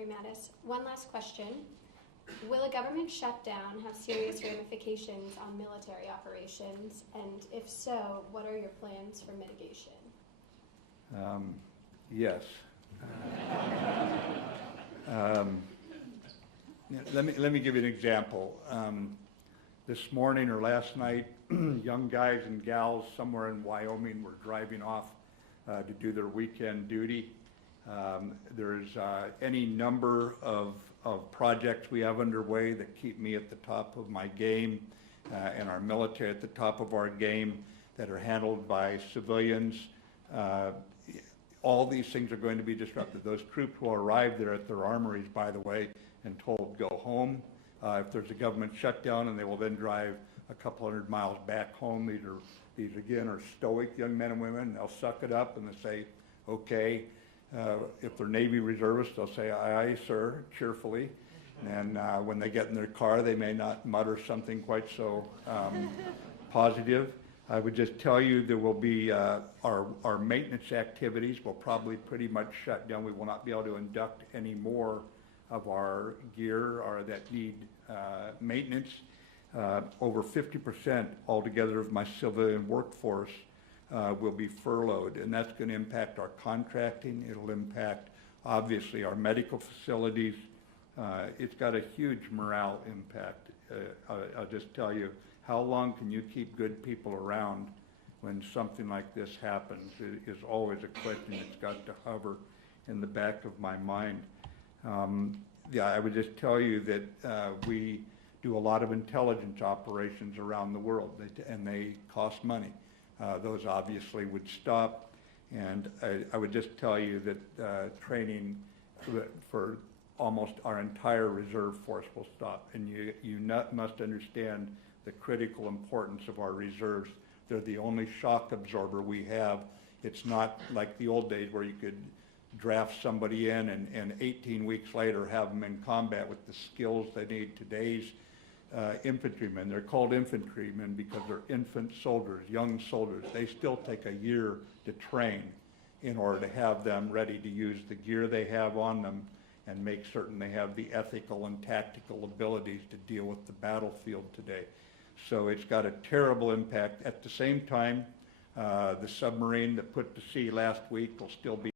Secretary Mattis. One last question. Will a government shutdown have serious ramifications on military operations? And if so, what are your plans for mitigation? Yes. Let me give you an example. This morning or last night, young guys and gals somewhere in Wyoming were driving off to do their weekend duty. There's any number of projects we have underway that keep me at the top of my game and our military at the top of our game that are handled by civilians. All these things are going to be disrupted. Those troops will arrive there at their armories, by the way, and told go home. If there's a government shutdown, and they will then drive a couple hundred miles back home. These again are stoic young men and women. They'll suck it up and they'll say, okay. If they're Navy reservists, they'll say, aye, aye, sir, cheerfully. And when they get in their car, they may not mutter something quite so positive. I would just tell you there will be our maintenance activities will probably pretty much shut down. We will not be able to induct any more of our gear or that need maintenance. Over 50% altogether of my civilian workforce will be furloughed, and that's going to impact our contracting. It'll impact, obviously, our medical facilities. It's got a huge morale impact. I'll just tell you, how long can you keep good people around when something like this happens? It is always a question that's got to hover in the back of my mind. Yeah, I would just tell you that we do a lot of intelligence operations around the world, and they cost money. Those obviously would stop, and I would just tell you that training for almost our entire reserve force will stop. And you must understand the critical importance of our reserves. They're the only shock absorber we have. It's not like the old days where you could draft somebody in and 18 weeks later have them in combat with the skills they need. Today's infantrymen, they're called infantrymen because they're infant soldiers, young soldiers. They still take a year to train in order to have them ready to use the gear they have on them and make certain they have the ethical and tactical abilities to deal with the battlefield today. So it's got a terrible impact. At the same time, the submarine that put to sea last week will still be